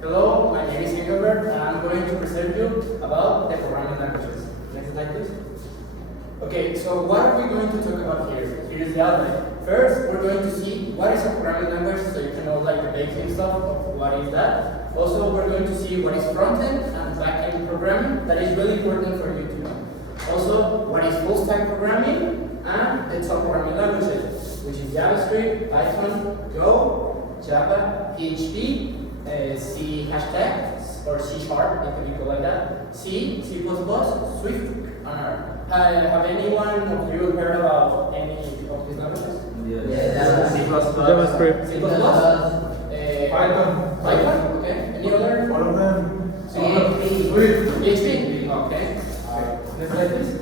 Hello, my name is Engelbert, and I'm going to present you about the programming languages. Next slide, please. Okay, so what are we going to talk about here? Here's the outline. First, we're going to see what is a programming language, so you can know like the basic stuff of what is that. Also, we're going to see what is front-end and back-end programming. That is really important for you to know. Also, what is full-stack programming and the top programming languages, which is JavaScript, Python, Go, Java, PHP, C hashtag or C sharp, it can be called like that, C, C++, Swift, and R. Have anyone of you heard about any of these languages? Yes. C++, JavaScript. C++, Python. Python, okay. Any other? One of them. PHP, okay. Next slide, please.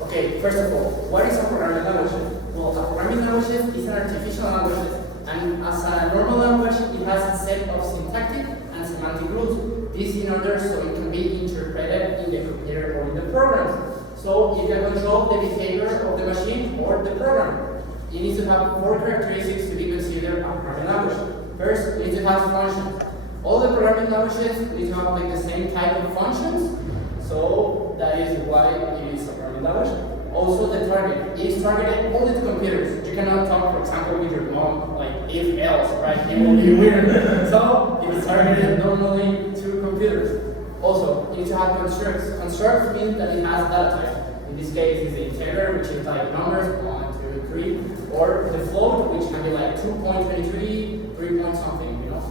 Okay, first of all, what is a programming language? Well, a programming language is an artificial language, and as a normal language, it has a set of syntactic and semantic rules. This in order so it can be interpreted in the computer or in the programs. So it can control the behavior of the machine or the program. It needs to have 4 characteristics to be considered a programming language. First, it needs to have functions. All the programming languages need to have like the same type of functions. So that is why it is a programming language. Also, the target is targeted only to computers. You cannot talk, for example, with your mom, like if else, right? It will be weird. So it is targeted normally to computers. Also, you need to have constructs. Constructs means that it has data type. In this case, it's the integer, which is like numbers 1, 2, 3, or the float, which can be like 2.23, 3 point something, you know.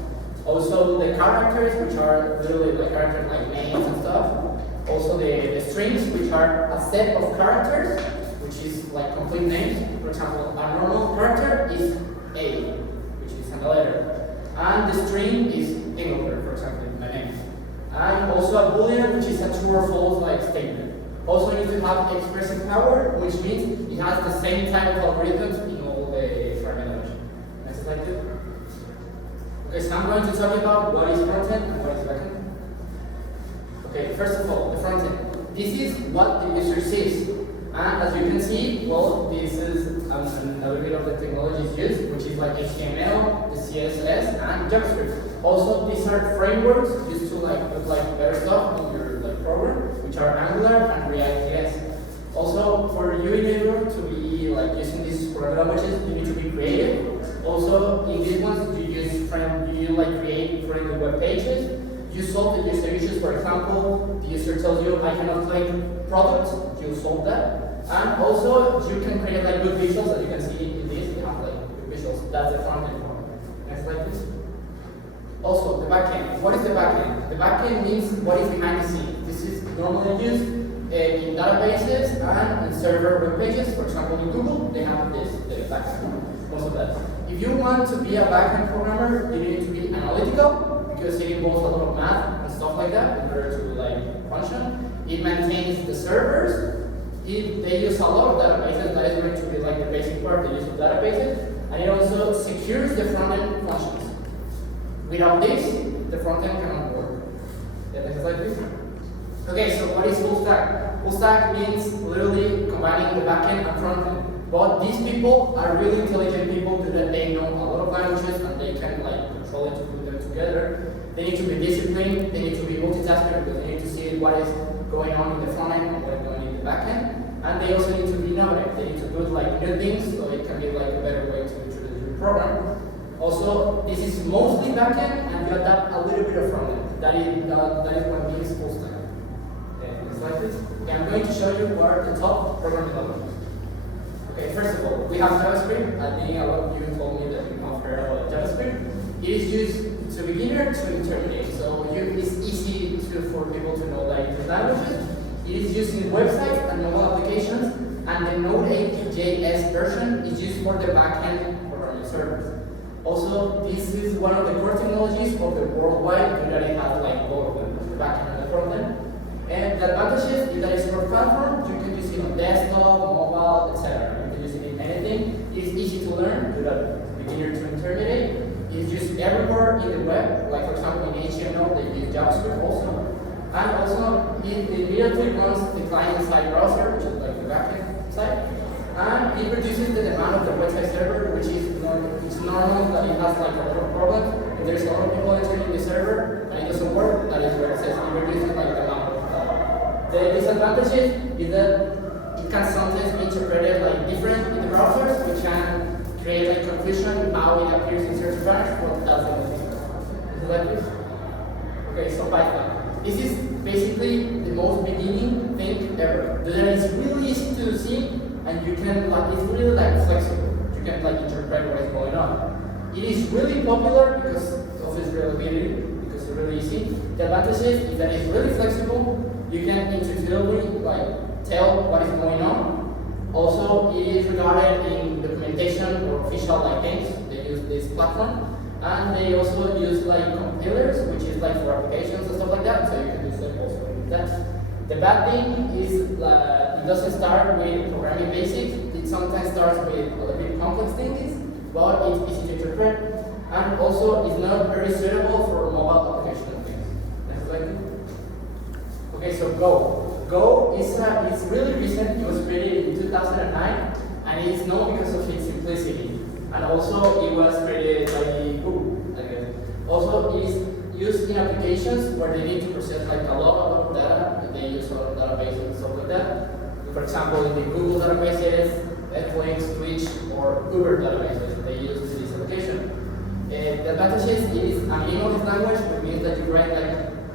Also, the characters, which are literally like characters like names and stuff. Also the strings, which are a set of characters, which is like complete names. For example, a normal character is A, which is a letter. And the string is Engelbert, for example, my name. And also a boolean, which is a true or false like statement. Also you need to have expressive power, which means it has the same type of algorithms in all the programming language. Next slide, please. Okay, so I'm going to talk about what is front-end and what is back-end. Okay, first of all, the front end. This is what the user sees. And as you can see, well, this is another bit of the technologies used, which is like HTML, the CSS, and JavaScript. Also, these are frameworks used to like put like better stuff in your like program, which are Angular and React.js. Also, for you in Europe to be like using these programming languages, you need to be creative. Also, in these ones, you like create friendly web pages. You solve the user issues. For example, the user tells you, I cannot click product, you solve that. And also, you can create like good visuals, as you can see in this, you have like good visuals. That's the front end form. Next slide, please. Also, the backend. What is the backend? The backend means what is behind the scene. This is normally used in databases and in server web pages. For example, in Google, they have this, the backend. Most of that. If you want to be a backend programmer, you need to be analytical, because it involves a lot of math and stuff like that in order to like function. It maintains the servers. They use a lot of databases. That is going to be like the basic part, the use of databases. And it also secures the front-end functions. Without this, the front-end cannot work. Next slide, please. Okay, so what is full stack? Full stack means literally combining the backend and front-end. But these people are really intelligent people that they know a lot of languages and they can like control it to put them together. They need to be disciplined, they need to be multitasking because they need to see what is going on in the front end and what is going on in the back end. And they also need to be innovative. They need to do like new things so it can be like a better way to introduce your program. Also, this is mostly back end and you adapt a little bit of front end. That is what means full stack. Okay, next slide please. Okay, I'm going to show you what are the top programming languages. Okay, first of all, we have JavaScript. I think a lot of you told me that you have heard about JavaScript. It is used to beginner to intermediate, so it's easy for people to know that it's languages. It is used in websites and mobile applications, and the Node.js version is used for the backend programming servers. Also, this is one of the core technologies of the worldwide, due that it has like both the backend and the frontend. And the advantages is that it's cross-platform. You can use it on desktop, mobile, etc. You can use it in anything. It's easy to learn, due that beginner to intermediate. It's used everywhere in the web, like for example in HTML they use JavaScript also. And also it immediately runs the client-side browser, which is like the backend side. And it reduces the demand of the website server, which is normal that it has like a lot of problems. If there's a lot of people entering the server, disadvantages is that it can sometimes be interpreted like different in the browsers, which can create like confusion in how it appears in search bars. Well, that's the only thing. Is it like this? Okay, so Python. This is basically the most beginning thing ever. That is really easy to see, and you can like it's really like flexible. You can like interpret what is going on. It is really popular because of its reliability, because it's really easy. The advantage is that it's really flexible. You can intuitively like tell what is going on. Also, it is regarded in documentation or official like things. They use this platform. And they also use like compilers, which is like for applications and stuff like that, so you can do stuff also with that. The bad thing is it doesn't start with programming basics. It sometimes starts with a little bit complex things, but it's easy to interpret. And also, it's not very suitable for mobile application things. Next slide. Okay, so Go. Go is it's really recent. It was created in 2009, and it is known because of its simplicity. And also, it was created by Google, I guess. Also, it is used in applications where they need to process like a lot of data. They use a lot of databases and stuff like that. For example, in the Google databases, Netflix, Twitch, or Uber databases, they use this application. The advantage is it is a minimalist language, which means that you write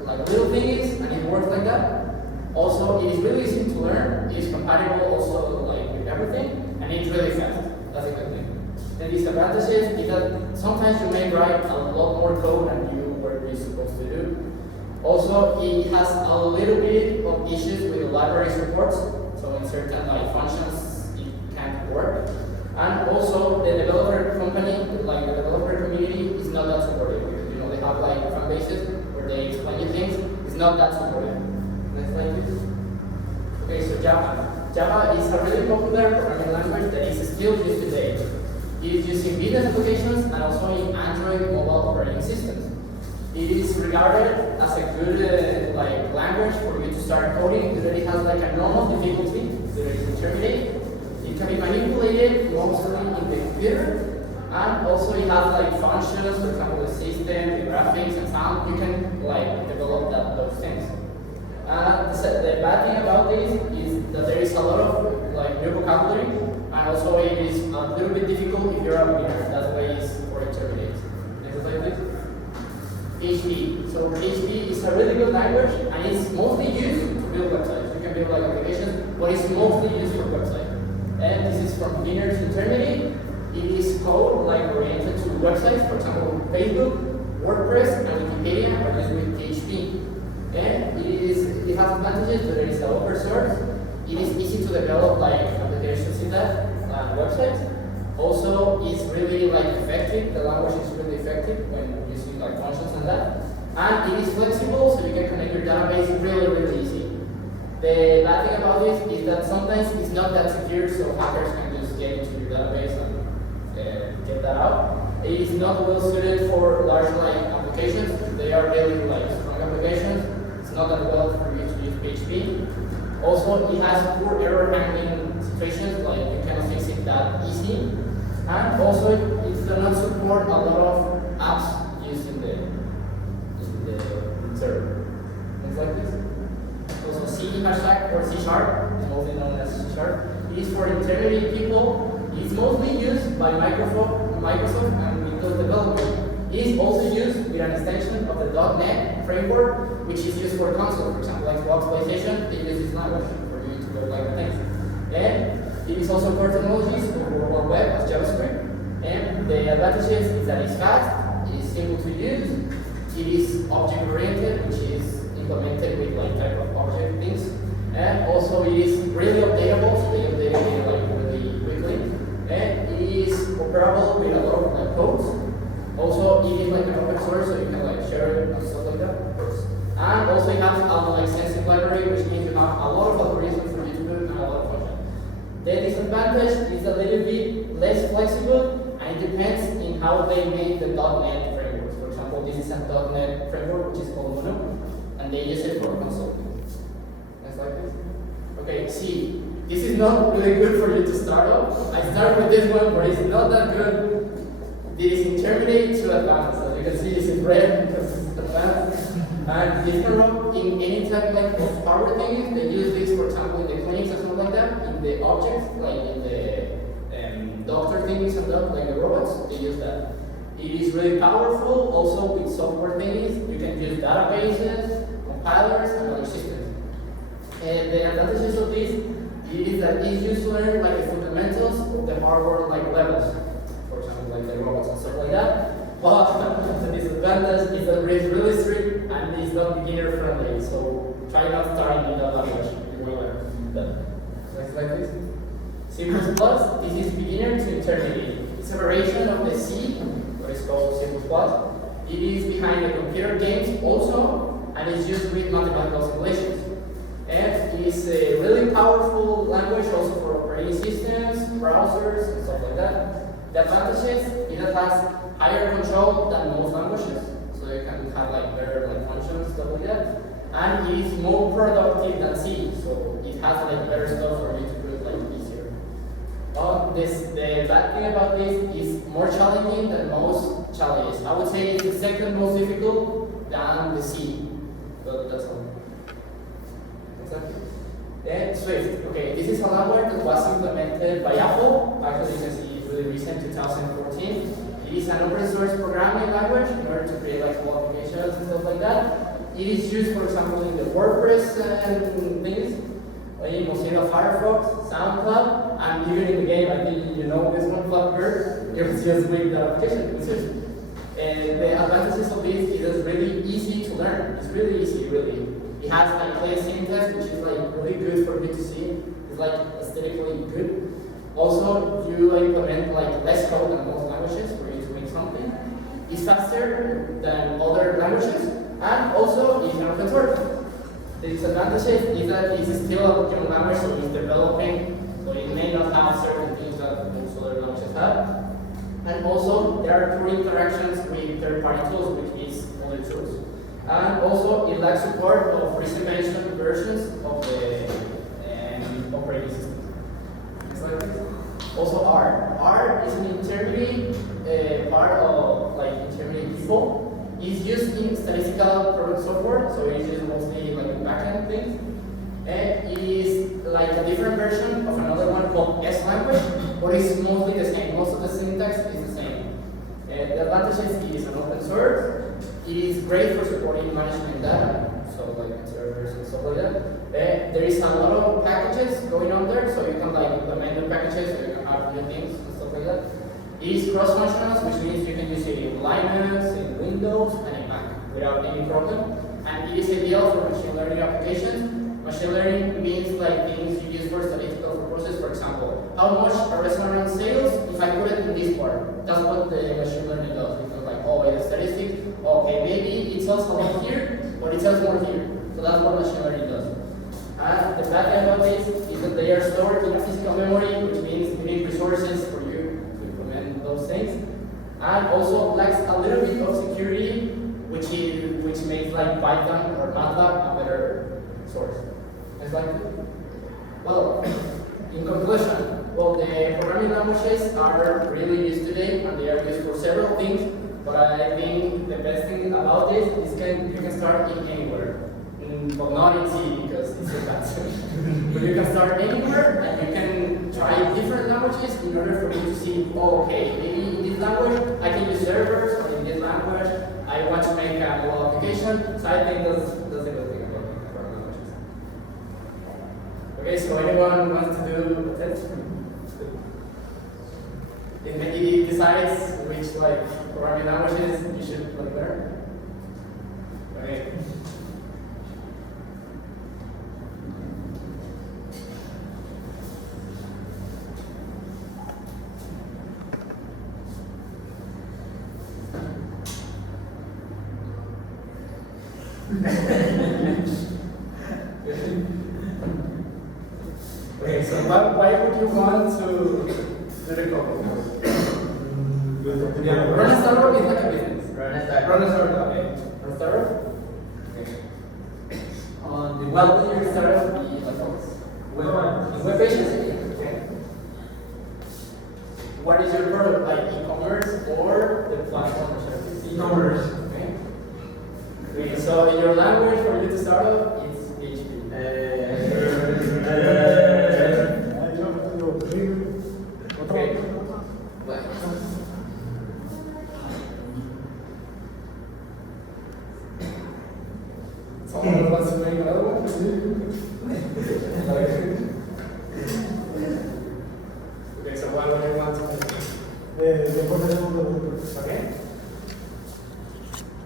like little things and it works like that. Also, it is really easy to learn. It is compatible also like with everything, and it's really fast. That's a good thing. The disadvantages is that sometimes you may write a lot more code than you were supposed to do. Also, it has a little bit of issues with the library supports, so in certain like functions it can't work. And also, the developer company, like the developer community, is not that supportive because they have like fan bases where they explain you things. It's not that supportive. Next slide, please. Okay, so Java. Java is a really popular programming language that is still used today. It is used in business applications and also in Android mobile operating systems. It is regarded as a good language for you to start coding because it has like a normal difficulty, that it is intermediate. It can be manipulated mostly in the computer, and also it has like functions, for example, the system, the graphics, and sound. You can like develop those things. The bad thing about this is that there is a lot of like new vocabulary, and also it is a little bit difficult if you're a beginner. That's why it's for intermediate. Next slide, please. PHP. So PHP is a really good language, and it's mostly used to build websites. You can build like applications, but it's mostly used for websites. And this is from beginner to intermediate. It is code like oriented to websites. For example, Facebook, WordPress, and Wikipedia are used with PHP. And it has advantages, but it is open source. It is easy to develop like applications in that websites. Also, it's really like effective. The language is really effective when using like functions and that. And it is flexible, so you can connect your database really easy. The bad thing about this is that sometimes it's not that secure, so hackers can just get into your database and get that out. It is not well suited for large like applications. They are really like strong applications. It's not that well for you to use PHP. Also, it has poor error handling situations, like you cannot fix it that easy. And also, it does not support a lot of apps used in the server. Things like this. Also, C hashtag or C#, is mostly known as C#. It is for intermediate people. It is mostly used by Microsoft and Windows development. It is also used with an extension of the .NET framework, which is used for console. For example, Xbox, PlayStation, they use this language for you to build like things. And it is also core technologies for World War Web as JavaScript. And the advantages is that it's fast, it is simple to use, it is object-oriented, which is implemented with like type of object things. And also it is really updatable, so they update it like really quickly. And it is comparable with a lot of like codes. Also, it is like an open source, so you can like share it and stuff like that. And also, it has a like sensitive library, which means you have a lot of algorithms for you to do and a lot of functions. The disadvantage is a little bit less flexible, and it depends in how they make the .NET frameworks. For example, this is a .NET framework which is called Mono, and they use it for console. Next slide, please. Okay, C. This is not really good for you to start off. I started with this one, but it's not that good. It is intermediate to advanced. As you can see, this is red because it's advanced. And this can work in any type like of hardware things. They use this, for example, in the clinics or something like that. In the objects, like in the doctor things and that, like the robots, they use that. It is really powerful. Also with software things, you can use databases, compilers, and other systems. And the advantages of this is that it's used to learn like the fundamentals of the hardware like levels. For example, like the robots and stuff like that. But the disadvantage is that it's really strict and it's not beginner friendly. So try not starting in that language. You will learn that. Next slide, please. C++, this is beginner to intermediate. It's a variation of the C, what is called C++. It is behind the computer games also, and it's used with mathematical simulations. F is a really powerful language also for operating systems, browsers, and stuff like that. The advantages is that it has higher control than most languages, so you can have like better like functions, stuff like that. And it is more productive than C, so it has like better stuff for you to do like easier. The bad thing about this is more challenging than most challenges. I would say it's the second most difficult than the C, but that's all. Then Swift. Okay, this is a language that was implemented by Apple. Actually, you can see it's really recent, 2014. It is an open source programming language in order to create like small applications and stuff like that. It is used, for example, in the WordPress and things, in Mozilla Firefox, SoundCloud, and even in the game. I think you know this one, Flutter. You can just make the application with Swift. And the advantages of this is it's really easy to learn. It's really easy, really. It has like clear syntax, which is like really good for you to see. It's like aesthetically good. Also, you implement like less code than most languages for you to make something. It's faster than other languages, and also it's an open source. The disadvantage is that it's still a young language, so it's developing, so it may not have certain things that most other languages have. And also, there are poor interactions with third-party tools, which is other tools. And also, it lacks support of recent versions of the operating system. Next slide, please. Also, R. R is an intermediate part of like intermediate default. It's used in statistical program software, so it's used mostly like backend things. And it is like a different version of another one called S language, but it's mostly the same. Most of the syntax is the same. The advantage is it is an open source. It is great for supporting management data, so like servers and stuff like that. There is a lot of packages going on there, so you can like implement the packages, so you can have new things and stuff like that. It is cross-functional, which means you can use it in Linux, in Windows, and in Mac without any problem. And it is ideal for machine learning applications. Machine learning means like things you use for statistical purposes. For example, how much a restaurant sells if I put it in this part. That's what the machine learning does. It's like, oh, wait, the statistics. Okay, maybe it sells a lot here, but it sells more here. So that's what machine learning does. And the bad thing about this is that they are stored in a physical memory, which means you need resources for you to implement those things. And also lacks a little bit of security, which makes like Python or MATLAB a better source. Next slide. Well, in conclusion, well, the programming languages are really used today, and they are used for several things. But I think the best thing about this is you can start in anywhere. But not in C because it's so fast. But you can start anywhere and you can try different languages in order for you to see, oh, okay, maybe in this language I can use servers, or in this language I want to make a mobile application. So I think that's a good thing about programming languages. Okay, so anyone wants to do a test? It decides which like programming languages you should learn. Okay. Okay, so why would you want to do the code? Run a startup is like a business. Run a startup, okay. Run a startup? Okay. Well, your startup will be like focus. Web pages? Okay. What is your product, like e-commerce or the platform? E-commerce. Okay. So so in your language, for you to start off, it's PHP. Okay. Bueno. Someone wants to make another one? Okay, so what do you want to do? Okay.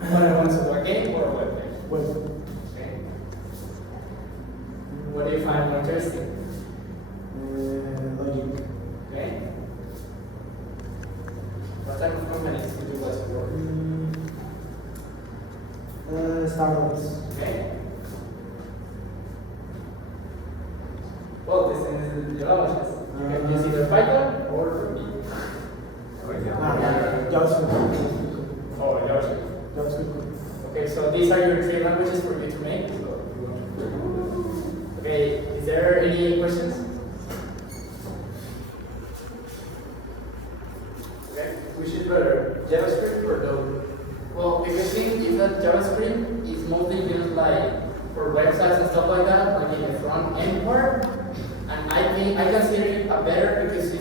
What do you want to do, a game or a web page? Okay. What do you find more interesting? Okay. What type of companies would you like to work with? Startups. Okay. Well, this is the languages. You can use either Python or Ruby. JavaScript. Oh, JavaScript. JavaScript. Okay, so these are your three languages for you to make. Okay, is there any questions? Okay, which is better, JavaScript or Node? Well, if you think is that JavaScript is mostly used like for websites and stuff like that, like in the front end part, and I consider it a better because it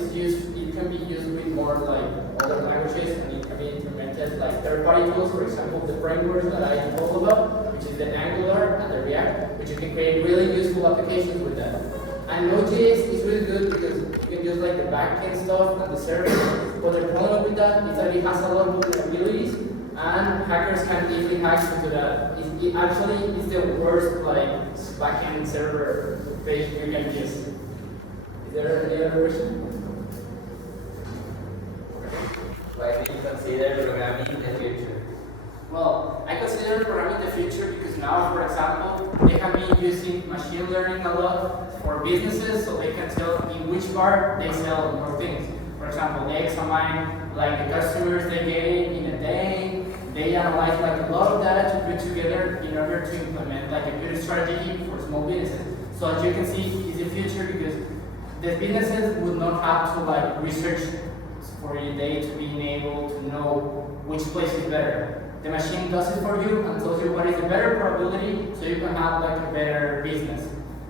can be used with more like other languages and it can be implemented like third-party tools. For example, the frameworks that I told about, which is the Angular and the React, which you can create really useful applications with that. And Node.js is really good because you can use like the backend stuff and the server. But the problem with that is that it has a lot of vulnerabilities and hackers can easily hack into that. It actually is the worst like backend server page you can use. Is there any other question? Why do you consider programming the future? Well, I consider programming the future because now, for example, they have been using machine learning a lot for businesses so they can tell in which part they sell more things. For example, they examine like the customers they get in a day, they analyze like a lot of data to put together in order to implement like a good strategy for small businesses. So as you can see, it's the future because the businesses would not have to like research for a day to being able to know which place is better. The machine does it for you and tells you what is the better probability so you can have like a better business.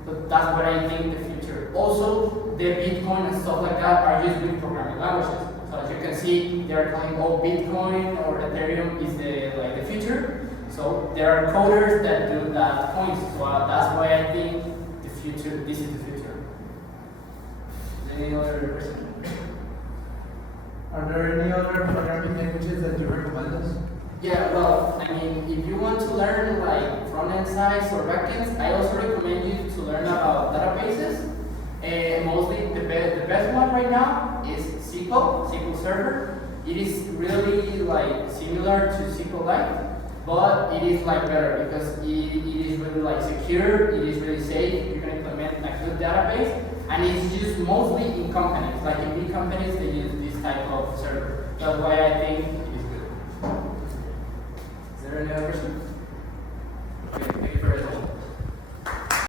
So that's what I think the future. Also, the Bitcoin and stuff like that are used with programming languages. So as you can see, they are calling all Bitcoin or Ethereum is the future. So there are coders that do that coins. So that's why I think the future, this is the future. Any other question? Are there any other programming languages that you recommend us? Yeah, well, I mean, if you want to learn like front-end sides or backends, I also recommend you to learn about databases. Mostly the best one right now is SQL Server. It is really like similar to SQLite, but it is like better because it is really like secure, it is really safe, you can implement a good database, and it's used mostly in companies. Like in big companies, they use this type of server. That's why I think it is good. Is there any other question?